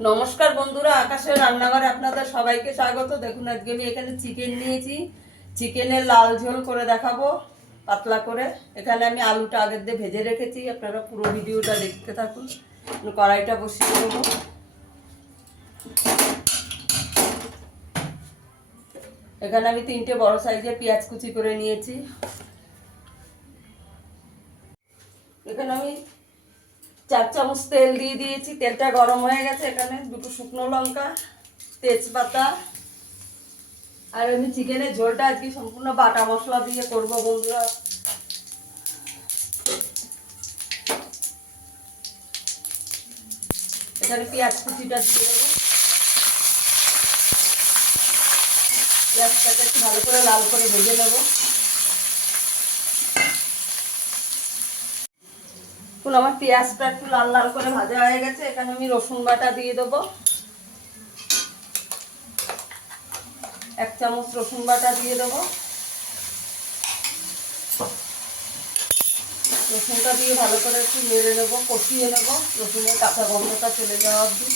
নমস্কার বন্ধুরা, আকাশের রান্নাঘরে আপনাদের সবাইকে স্বাগত। দেখুন আজকে আমি এখানে চিকেন নিয়েছি। চিকেনের লাল ঝোল করে দেখাবো পাতলা করে। এখানে আমি আলুটা আগের দিয়ে ভেজে রেখেছি, আপনারা পুরো ভিডিওটা দেখতে থাকুন। কড়াইটা বসিয়ে দেবো। এখানে আমি 3টে বড় সাইজের পেঁয়াজ কুচি করে নিয়েছি। এখানে আমি 4 চামচ তেল দিয়ে দিয়েছি। তেলটা গরম হয়ে গেছে। এখানে 2টো শুকনো লঙ্কা, তেজপাতা, আর আমি চিকেনের ঝোলটা আজকে সম্পূর্ণ বাটা মশলা দিয়ে করবো বন্ধুরা। এখানে পেঁয়াজ কুচিটা দিয়ে দেবো। পেঁয়াজটাকে একটু ভালো করে লাল করে ভেজে নেবো। এখন আমার পেঁয়াজটা একটু লাল লাল করে ভাজা হয়ে গেছে। এখানে আমি রসুন বাটা দিয়ে দেবো। 1 চামচ রসুন বাটা দিয়ে দেবো। রসুনটা দিয়ে ভালো করে একটু নেড়ে নেবো, কষিয়ে নেবো, রসুনের কাঁচা গন্ধটা চলে যাওয়া অবধি।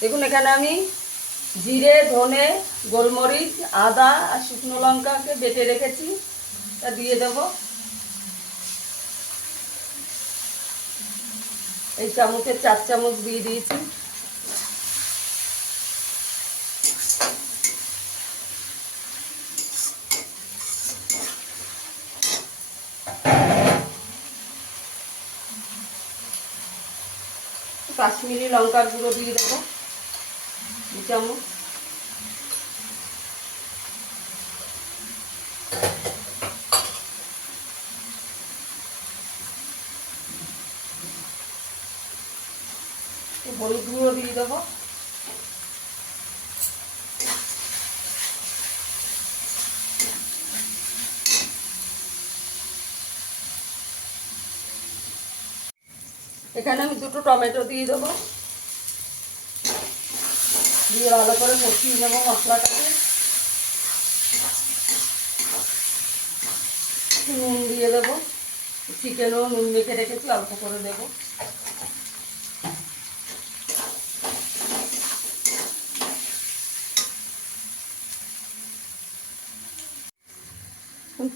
দেখুন এখানে আমি জিরে, ধনে, গোলমরিচ, আদা আর শুকনো লঙ্কাকে বেটে রেখেছি, তা দিয়ে দেবো। এই চামচের 4 চামচ দিয়ে দিয়েছি। কাশ্মীরি লঙ্কার গুঁড়ো দিয়ে দেবো 2 চামচ। হলুদ গুঁড়ো দিয়ে দেবো। এখানে আমি 2টো টমেটো দিয়ে দেবো। দিয়ে ভালো করে কষিয়ে নেবো মশলাটাকে। নুন দিয়ে দেবো। চিকেনও নুন মেখে রেখেছি, অল্প করে দেবো।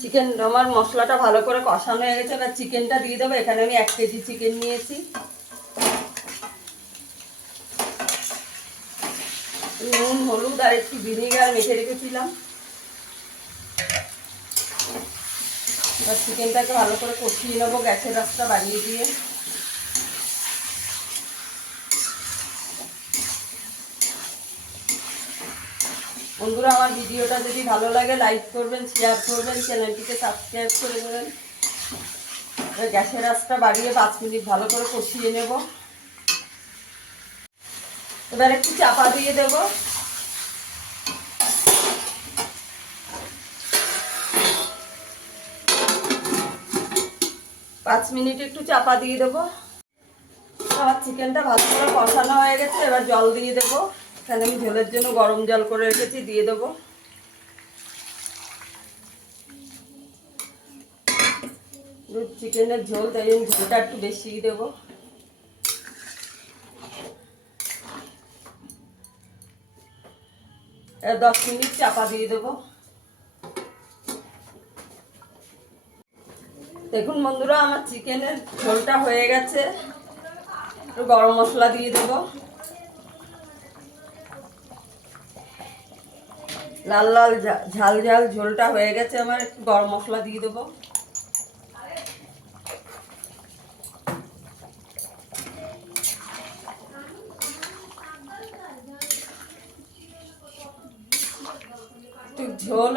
চিকেন আমার মশলাটা ভালো করে কষানো হয়ে গেছে। এবার চিকেনটা দিয়ে দেবো। এখানে আমি 1 কেজি চিকেন নিয়েছি। নুন, হলুদ আর একটু ভিনেগার মেখে রেখেছিলাম। এবার চিকেনটাকে ভালো করে কষিয়ে নেবো গ্যাসের আঁচটা বাড়িয়ে দিয়ে। বন্ধুরা, আমার ভিডিওটা যদি ভালো লাগে লাইক করবেন, শেয়ার করবেন, চ্যানেলটিকে সাবস্ক্রাইব করে দেবেন। গ্যাসের আঁচটা বাড়িয়ে 5 মিনিট ভালো করে কষিয়ে নেব। এবার একটু চাপা দিয়ে দেব। 5 মিনিট একটু চাপা দিয়ে দেবো। আমার চিকেনটা ভালো করে কষানো হয়ে গেছে। এবার জল দিয়ে দেবো। এখানে আমি ঝোলের জন্য গরম জল করে রেখেছি, দিয়ে দেবো। চিকেনের ঝোল, তাই আমি ঝোলটা একটু বেশি দেবো। এবার 10 মিনিট চাপা দিয়ে দেবো। দেখুন বন্ধুরা, আমার চিকেনের ঝোলটা হয়ে গেছে। একটু গরম মশলা দিয়ে দেবো। লাল লাল ঝাল ঝাল ঝোলটা হয়ে গেছে আমার। একটু গরম মশলা দিয়ে দেবো।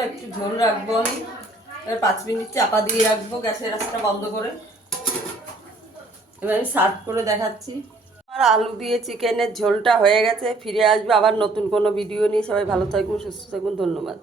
একটু ঝোল রাখবো আমি। এবার 5 মিনিট চাপা দিয়ে রাখবো গ্যাসের আঁচটা বন্ধ করে। এবার আমি সার্ভ করে দেখাচ্ছি। আমার আলু দিয়ে চিকেনের ঝোলটা হয়ে গেছে। ফিরে আসবে আবার নতুন কোনো ভিডিও নিয়ে। সবাই ভালো থাকুন, সুস্থ থাকুন, ধন্যবাদ।